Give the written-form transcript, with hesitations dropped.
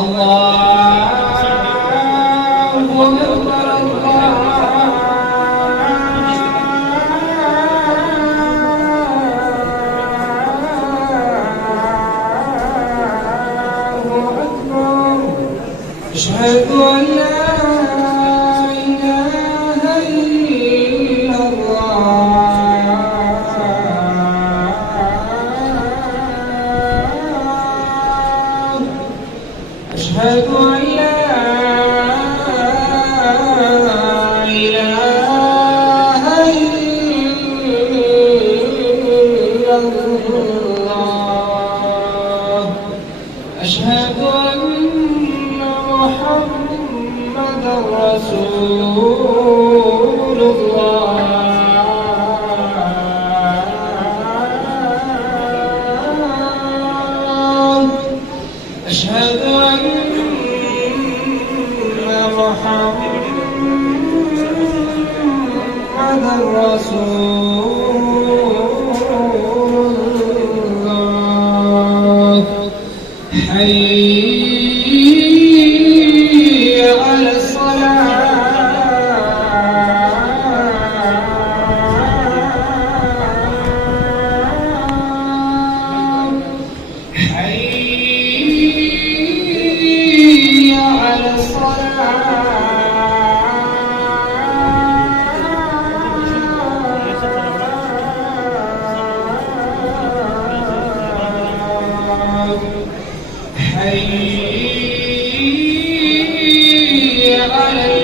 الله أكبر أشهد أن لا إله إلا الله أشهد أن لا إله إلا الله أشهد أن محمدًا رسول الله أشهد أن محمدًا رسول الله حي على الصلاة حي على الصلاة حي على